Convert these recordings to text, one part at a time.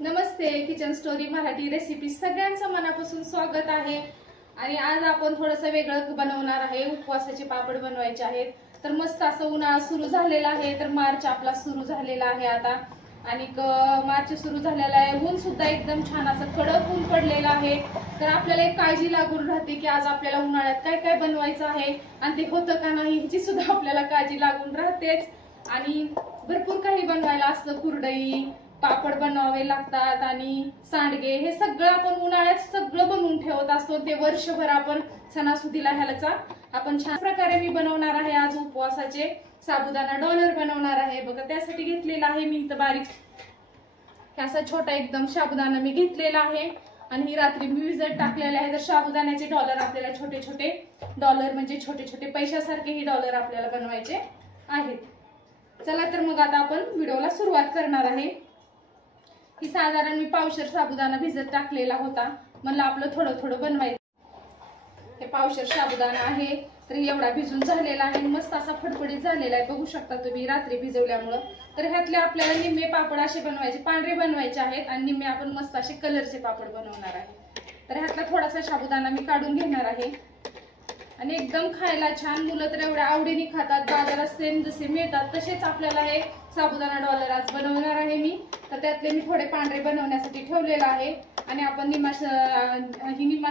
नमस्ते, kitchen story Marathi recipe सगळ्यांचं मनापासून स्वागत आहे। आणि आज आपण थोडंसं वेगळं बनवणार आहे। उपवासाचे पापड बनवायचे आहेत। तर मस्त असं उन्हाळा सुरू झालेला आहे, तर मार्च आपला सुरू झालेला आहे आता। आणि मार्च सुरू झालेला आहे, ऊन सुद्धा एकदम छान असं कडक ऊन पडलेलं आहे। तर आपल्याला एक काळजी लागून राहते की आज आपल्याला उन्हाळ्यात काय काय बनवायचं आहे आणि ते होतं का नाही ह्याची सुद्धा आपल्याला काळजी लागून राहतेच। आणि भरपूर काही बनवायला असतं, कुरडई पापड बनवावे लागतात आणि सांडगे, हे सगळं आपण उन्हाळ्यात सगळं बनवून ठेवत असतो। ते वर्षभर आपण सणासुदीला ह्याचा आपण छान प्रकारे मी बनवणार आहे। आज उपवासाचे साबुदाणा डॉलर बनवणार आहे बघा। त्यासाठी घेतलेला आहे मी इथं बारीक असा छोटा एकदम साबुदाणा मी घेतलेला आहे आणि ही रात्री मी भिजत टाकलेले आहे। तर साबुदाण्याचे डॉलर आपल्याला छोटे छोटे डॉलर म्हणजे छोटे छोटे पैशासारखे ही डॉलर आपल्याला बनवायचे आहेत। चला तर मग आता आपण व्हिडिओला सुरुवात करणार आहे। की साधारण मी पावशेर साबुदाणा भिजत टाकलेला होता, म्हणलं आपलं थोडं थोडं बनवायचं। हे पावशेर साबुदाणा आहे, तर एवढा भिजून झालेला आहे, मस्त असा फडफडीत झालेला आहे, बघू शकता तुम्ही रात्री भिजवल्यामुळे। तर ह्यातले आपल्याला निम्मे पापड असे बनवायचे, पांढरे बनवायचे आहेत आणि निम्मे आपण मस्त असे कलरचे पापड बनवणार आहे। तर ह्यातला थोडासा साबुदाणा मी काढून घेणार आहे आणि एकदम खायला छान, मुलं तर एवढ्या आवडीने खातात। बाजारात सेम जसे मिळतात तसेच आपल्याला हे साबुदाणा डॉलर आज बनवणार आहे मी। तर त्यातले मी थोडे पांढरे बनवण्यासाठी ठेवलेला आहे आणि आपण निम्मा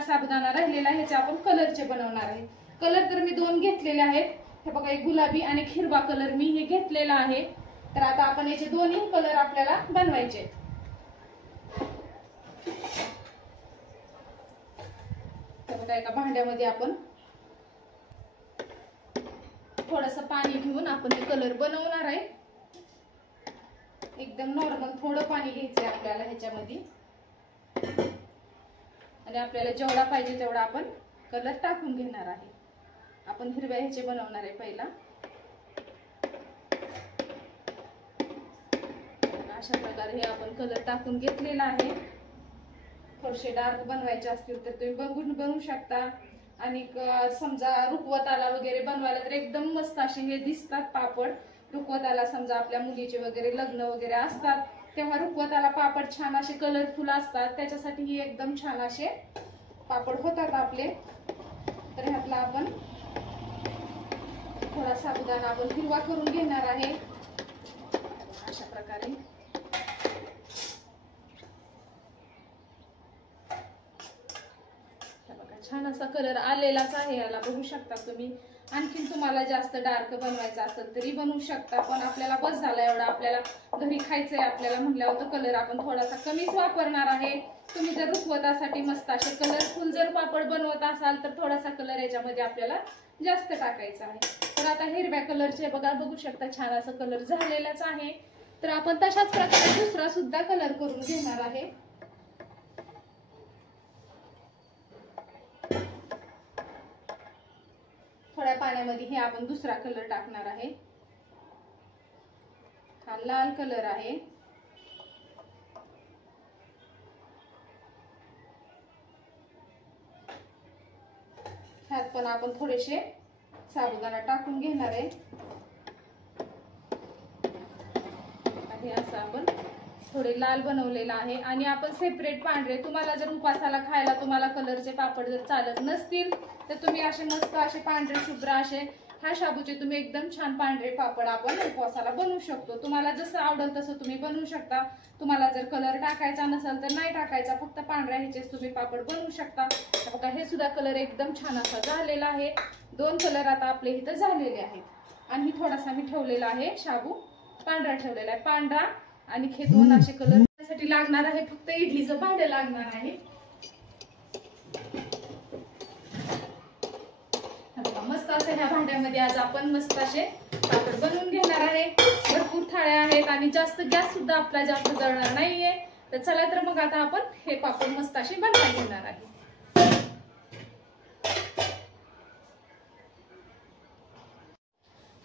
साबुदाणा राहिलेला आहे, ह्याचे आपण कलरचे बनवणार आहे। कलर तर मी दोन घेतलेले आहेत, हे बघा, एक गुलाबी आणि हिरवा कलर मी हे घेतलेला आहे। तर आता आपण याचे दोन्ही कलर आपल्याला बनवायचे। तर बघा, एका भांड्यामध्ये आपण थोडंसं पाणी घेऊन आपण हे कलर बनवणार आहे। एकदम नॉर्मल थोडं पाणी घ्यायचंय आपल्याला ह्याच्यामध्ये आणि आपल्याला जेवढा पाहिजे तेवढा आपण कलर टाकून घेणार आहे। आपण हिरव्या ह्याचे बनवणार आहे पहिला। अशा प्रकारे हे आपण कलर टाकून घेतलेला आहे। थोडेसे डार्क बनवायचे असतील तर तुम्ही बघून बनवू शकता आणि समजा रुखवताला वगैरे बनवायला तर एकदम मस्त असे हे दिसतात पापड। रुखवताला समजा आपल्या मुलीचे वगैरे लग्न वगैरे असतात तेव्हा रुखवताला पापड छान असे कलरफुल असतात, त्याच्यासाठी ही एकदम छान असे पापड होतात आपले। तर ह्यातला आपण थोडा साबुदाणा आपण हिरवा करून घेणार आहे अशा प्रकारे। छान असा कलर आलेलाच आहे याला, बघू शकता तुम्ही। आणखीन तुम्हाला जास्त डार्क बनवायचा असेल तरी बनवू शकता, पण आपल्याला बस झाला एवढा, आपल्याला घरी खायचंय आपल्याला म्हटल्यावर तो कलर आपण थोडासा कमीच वापरणार आहे। तुम्ही जर रुखवतासाठी मस्त असे कलरफुल जर पापड बनवत असाल तर थोडासा कलर याच्यामध्ये आपल्याला जास्त टाकायचा आहे। तर आता हिरव्या कलरचे बघू शकता छान असा कलर झालेलाच आहे। तर आपण तशाच प्रकारे दुसरा सुद्धा कलर करून घेणार आहे। थोड्या पाण्यामध्ये हे आपण दुसरा कलर टाकणार आहे। हा लाल कलर आहे। ह्यात पण आपण थोडेसे साबुदाणा टाकून घेणार आहे आणि असं आपण थोडे लाल बनवलेला आहे। आणि आपण सेपरेट पांढरे, तुम्हाला जर उपासाला खायला तुम्हाला कलरचे पापड जर चालत नसतील तर तुम्ही असे मस्त असे पांढरे शुभ्र असे ह्या शाबूचे तुम्ही एकदम छान पांढरे पापड आपण उपवासाला बनवू शकतो। तुम्हाला जसं आवडेल तसं तुम्ही बनवू शकता। तुम्हाला जर कलर टाकायचा नसेल तर नाही टाकायचा, फक्त पांढऱ्या ह्याचेच तुम्ही पापड बनवू शकता। बघा, हे सुद्धा कलर एकदम छान असा झालेला आहे। दोन कलर आता आपले इथं झालेले आहेत आणि थोडासा मी ठेवलेला आहे शाबू पांढरा ठेवलेला आहे, पांढरा आणि हे दोन असे कलर साठी लागणार आहे। फक्त इडलीचं भांडं लागणार आहे। मस्त असं ह्या भांड्यामध्ये आज आपण मस्त असे पापड बनवून घेणार आहे। भरपूर थाळ्या आहेत आणि जास्त गॅस सुद्धा आपला जास्त जळणार नाहीये। तर चला तर मग आता आपण हे पापड मस्त असे बनवायला घेणार आहे।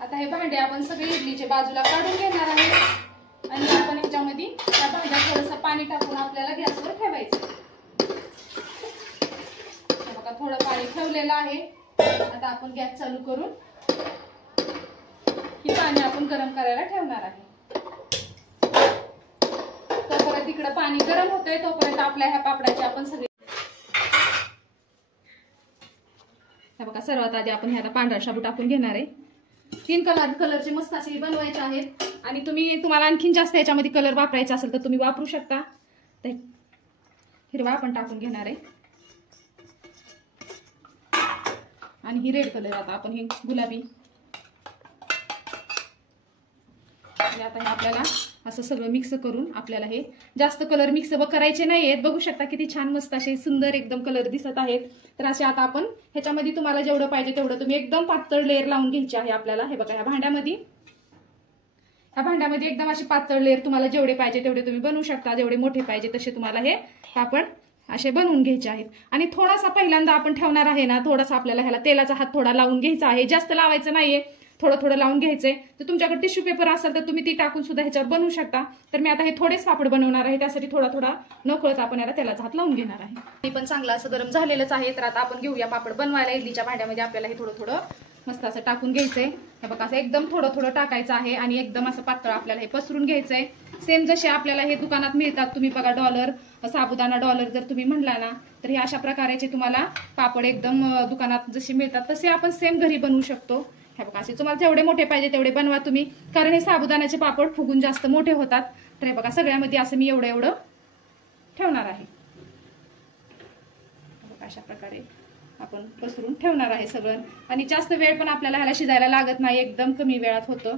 आता हे भांडे आपण सगळे इडलीच्या बाजूला काढून घेणार आहे आणि आपण ह्याच्यामध्ये त्या भांड्यात थोडंसं पाणी टाकून आपल्याला गॅसवर ठेवायचं। बघा, थोडं पाणी ठेवलेलं आहे। आता आपण गॅस चालू करून ही पाणी आपण गरम करायला ठेवणार आहे। तोपर्यंत इकडे पाणी गरम होतंय तोपर्यंत आपल्या ह्या पापडाची आपण सगळे बघा सर्वात आधी आपण ह्याला पांढरा शाबू टाकून घेणार आहे। 3 कलरचे मस्त असे बनवायचे आहेत आणि तुम्हाला आणखीन जास्त याच्यामध्ये कलर वापरायचा असेल तर तुम्ही वापरू शकता। तर हिरवा आपण टाकून घेणार आहे आणि ही रेड कलर आता आपण हे गुलाबी आणि आता हे आपल्याला असं सगळं मिक्स करून आपल्याला हे जास्त कलर मिक्स करायचे नाहीयेत। बघू शकता किती छान मस्त असे सुंदर एकदम कलर दिसत आहेत। तर असे आता आपण ह्याच्यामध्ये तुम्हाला जेवढं पाहिजे तेवढं तुम्ही एकदम पातळ लेयर लावून घ्यायची आहे आपल्याला। हे बघा ह्या भांड्यामध्ये एकदम अशी पातळ लेयर तुम्हाला जेवढे पाहिजे तेवढे तुम्ही बनवू शकता। जेवढे मोठे पाहिजे तसे तुम्हाला हे पापड असे बनवून घ्यायचे आहेत। आणि थोडासा पहिल्यांदा आपण ठेवणार आहे ना, थोडासा आपल्याला ह्याला तेलाचा हात थोडा लावून घ्यायचा आहे, जास्त लावायचं नाहीये, थोडं थोडं लावून घ्यायचंय। तर तुमच्याकडे टिश्यू पेपर असेल तर तुम्ही ती टाकून सुद्धा ह्याच्यावर बनवू शकता। तर मी आता हे थोडेच पापड बनवणार आहे, त्यासाठी थोडा थोडा नकळत आपण याला तेलाचा हात लावून घेणार आहे। हे पण चांगलं असं गरम झालेलंच आहे। तर आता आपण घेऊया पापड बनवायला। इडलीच्या भांड्यामध्ये आपल्याला हे थोडं थोडं मस्त असं टाकून घ्यायचंय। हे बघा असं एकदम थोडं थोडं टाकायचं आहे आणि एकदम असं पातळ आपल्याला हे पसरून घ्यायचंय। सेम जसे आपल्याला हे दुकानात मिळतात, तुम्ही बघा डॉलर साबुदाणा डॉलर जर तुम्ही म्हणला ना, तर हे अशा प्रकारचे तुम्हाला पापड एकदम दुकानात जसे मिळतात तसे आपण सेम घरी बनवू शकतो। हे बघा असे तुम्हाला जेवढे मोठे पाहिजे तेवढे बनवा तुम्ही, कारण हे साबुदाण्याचे पापड फुगून जास्त मोठे होतात। तर हे बघा सगळ्यामध्ये असं मी एवढं एवढं ठेवणार आहे। अशा प्रकारे आपण पसरून ठेवणार आहे सगळं आणि जास्त वेळ पण आपल्याला ह्याला शिजायला लागत नाही, एकदम कमी वेळात होतं।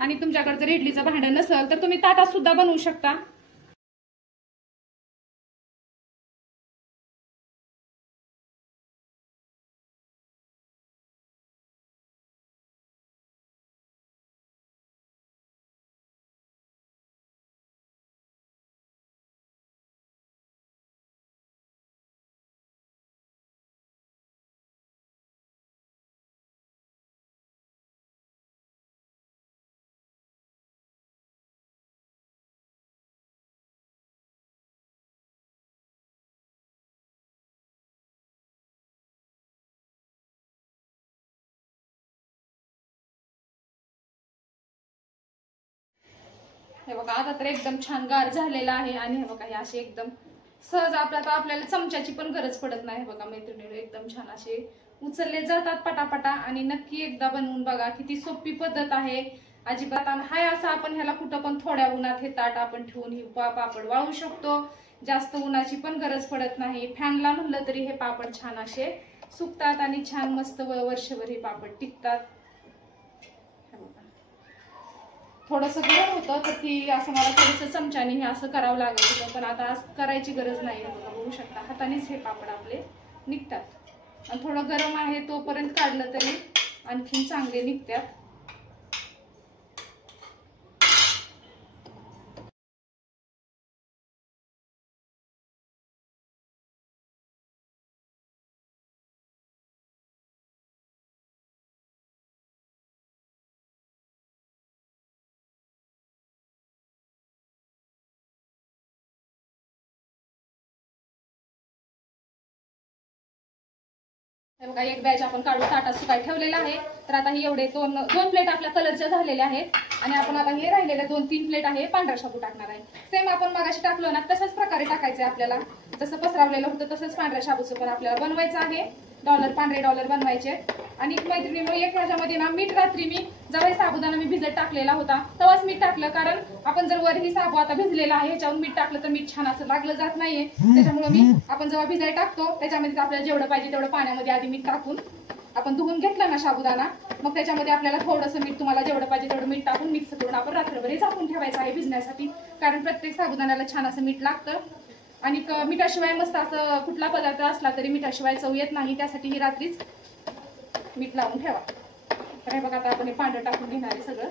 आणि तुमच्याकडे जर इडलीचं भांडं नसेल तर तुम्ही ताटात सुद्धा बनवू शकता। हे बघा आता तर एकदम छान गार झालेला आहे आणि हे बघा हे असे एकदम सहज आपल्याला चमच्याची पण गरज पडत नाही। बघा मैत्रिणींनो एकदम छान असे उचलले जातात पटापटा आणि नक्की एकदा बनवून बघा, किती सोपी पद्धत आहे। अजिबात हाय असं आपण ह्याला कुठं पण थोड्या उन्हात हे ताट आपण ठेवून ही पापड वाळू शकतो, जास्त उन्हाची पण गरज पडत नाही। फॅनला म्हणलं तरी हे पापड छान असे सुकतात आणि छान मस्त वर्षभर हे पापड टिकतात। थोडंसं गरम होतं तर ती असं मला थोडंसं चमच्याने हे असं करावं लागत होतं, पण आता करायची गरज नाही। बघू शकता हातानेच हे पापड आपले निघतात आणि थोडं गरम आहे तोपर्यंत काढलं तरी आणखीन चांगले निघतात। बघा एक बॅच आपण काढून ताटात सुकाय ठेवलेला आहे। तर आता हे एवढे दोन प्लेट आपल्या कलरच्या झालेल्या आहेत आणि आपण आता हे राहिलेले 2-3 प्लेट आहे पांढरा शाबू टाकणार आहे। सेम आपण मगाशी टाकलो ना तसंच प्रकारे टाकायचं आपल्याला, जसं पसरवलेलं होतं तसंच पांढऱ्या शाबूचं पण आपल्याला बनवायचं आहे। पांढरे डॉलर बनवायचे। आणि मैत्रिणींनो एक ह्याच्यामध्ये ना मीठ रात्री मी जेव्हा साबुदाणा मी भिजत टाकलेला होता तेव्हाच मीठ टाकलं, कारण आपण जर वरही साबू आता भिजलेला आहे ह्याच्यावर मीठ टाकलं तर मीठ छान असं लागलं जात नाहीये। त्याच्यामुळे आपण जेव्हा भिजायला टाकतो त्याच्यामध्ये आपल्याला जेवढं पाहिजे तेवढं पाण्यामध्ये आधी मीठ टाकून आपण धुवून घेतलं ना साबुदाणा, मग त्याच्यामध्ये आपल्याला थोडंसं मीठ तुम्हाला जेवढं पाहिजे तेवढं मीठ टाकून मिक्स करून आपण रात्रभर झाकून ठेवायचं आहे भिजण्यासाठी, कारण प्रत्येक साबुदाण्याला छान असं मीठ लागतं। आणि मिठाशिवाय मस्त असं कुठला पदार्थ असला तरी मिठाशिवाय चव येत नाही, त्यासाठी ही रात्रीच मीठ लावून ठेवा। तर हे बघा आता आपण हे पांढरं टाकून घेणार आहे सगळं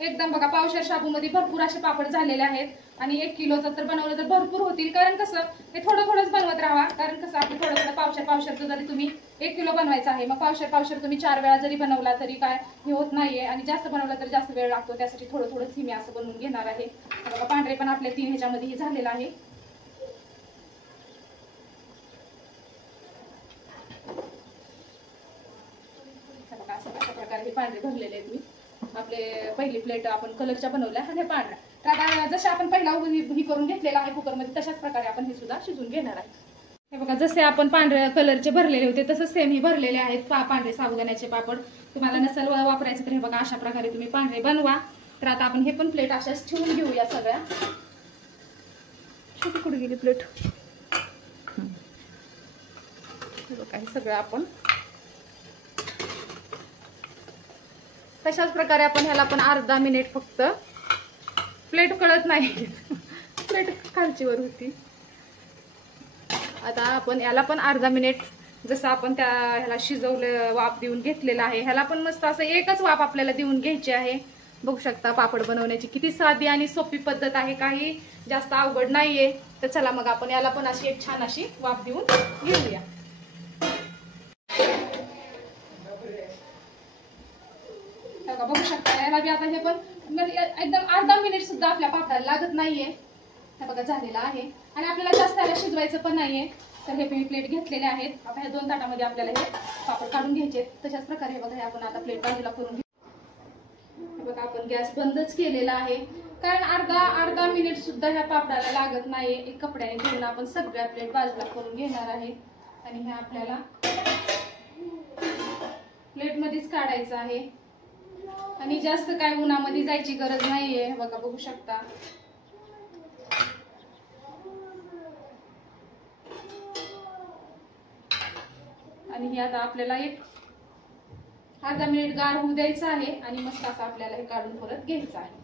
एकदम। बघा पावशेर शाबूमध्ये भरपूर असे पापड झालेले आहेत आणि 1 किलोचं तर बनवलं तर भरपूर होतील, कारण कसं हे थोडं थोडंच बनवत राहा, कारण कसं आपलं थोडं थोडं पावशेर जरी तुम्ही 1 किलो बनवायचं आहे, मग पावशेर तुम्ही 4 वेळा जरी बनवला तरी काय हे होत नाहीये आणि जास्त बनवला तर जास्त वेळ लागतो, त्यासाठी थोडं थोडं मी असं बनवून घेणार आहे। बघा पांढरे पण आपल्या 3 ह्याच्यामध्ये हे झालेलं आहे। बघा अशा प्रकारे हे पांढरे भरलेले आहेत मी आपले पहिली प्लेट आपण कलरच्या बनवल्या आणि हे पांढऱ्या. तर आता जसे आपण पहिला ही करून घेतलेला आहे कुकरमध्ये तशाच प्रकारे आपण हे सुद्धा शिजून घेणार आहे. हे बघा जसे आपण पांढऱ्या कलरचे भरलेले होते तसंच सेम ही भरलेले आहेत पांढरे साबुदाण्याचे पापड. तुम्हाला नसेल वापरायचं तर हे बघा अशा प्रकारे तुम्ही पांढरे बनवा. तर आता आपण हे पण प्लेट अशाच ठेवून घेऊया सगळ्या. छोटी कुठे गेली प्लेट? हे बघा हे सगळं आपण तशाच प्रकारे आपण ह्याला पण अर्धा मिनिट फक्त प्लेट कळत नाही प्लेट खालची वर होती. आता आपण याला पण अर्धा मिनिट जसं आपण त्या ह्याला शिजवलं वाफ देऊन घेतलेला आहे ह्याला पण मस्त असं एकच वाफ आपल्याला देऊन घ्यायची आहे. बघू शकता पापड बनवण्याची किती साधी आणि सोपी पद्धत आहे, काही जास्त अवघड नाहीये. तर चला मग आपण याला पण अशी एक छान अशी वाफ देऊन घेऊया. बघू शकता याला बी आता हे पण एकदम अर्धा मिनिट सुद्धा आपल्या पापडाला लागत नाहीये. हे बघा झालेला आहे आणि आपल्याला जास्त याला शिजवायचं पण नाहीये. तर हे मी प्लेट घेतलेले आहेत. आता ह्या 2 ताटामध्ये आपल्याला हे पापड काढून घ्यायचे. तशाच प्रकारे हे बघा हे आपण आता प्लेट बाजूला करून घेऊ. हे बघा आपण गॅस बंदच केलेला आहे कारण अर्धा मिनिट सुद्धा ह्या पापडाला लागत नाही. एक कपड्याने घेऊन आपण सगळ्या प्लेट बाजूला करून घेणार आहे आणि हे आपल्याला प्लेट मध्येच काढायचं आहे आणि जास्त काय उन्हामध्ये जायची गरज नाहीये. हे बघा बघू शकता. आणि हे आता आपल्याला एक अर्धा मिनिट गार होऊ द्यायचं आहे आणि मस्त असं आपल्याला हे काढून परत घ्यायचं आहे.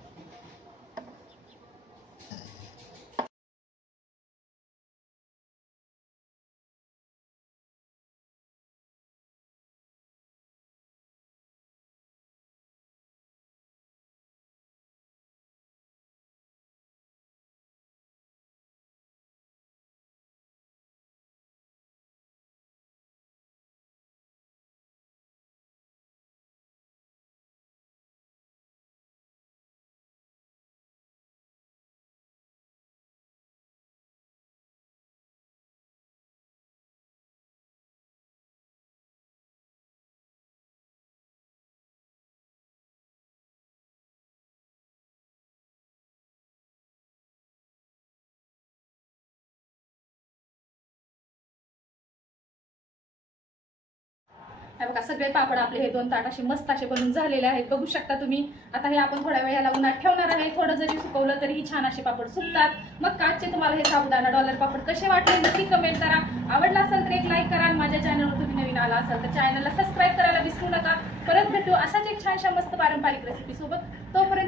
हे बघा सगळे पापड आपले हे 2 ताट असे मस्त असे बनून झालेले आहेत. बघू शकता तुम्ही. आता हे आपण थोड्या वेळ याला उन्हात ठेवणार आहे. थोडं जरी सुकवलं तरी छान असे पापड सुकतात. मग काचचे तुम्हाला हे साबुदाणा डॉलर पापड कसे वाटले नक्की कमेंट करा. आवडला असेल तर एक लाईक करा आणि माझ्या चॅनलवर तुम्ही नवीन आला असाल तर चॅनलला सबस्क्राईब करायला विसरू नका. परत भेटू अशाच एक छानशा मस्त पारंपरिक रेसिपी सोबत. तोपर्यंत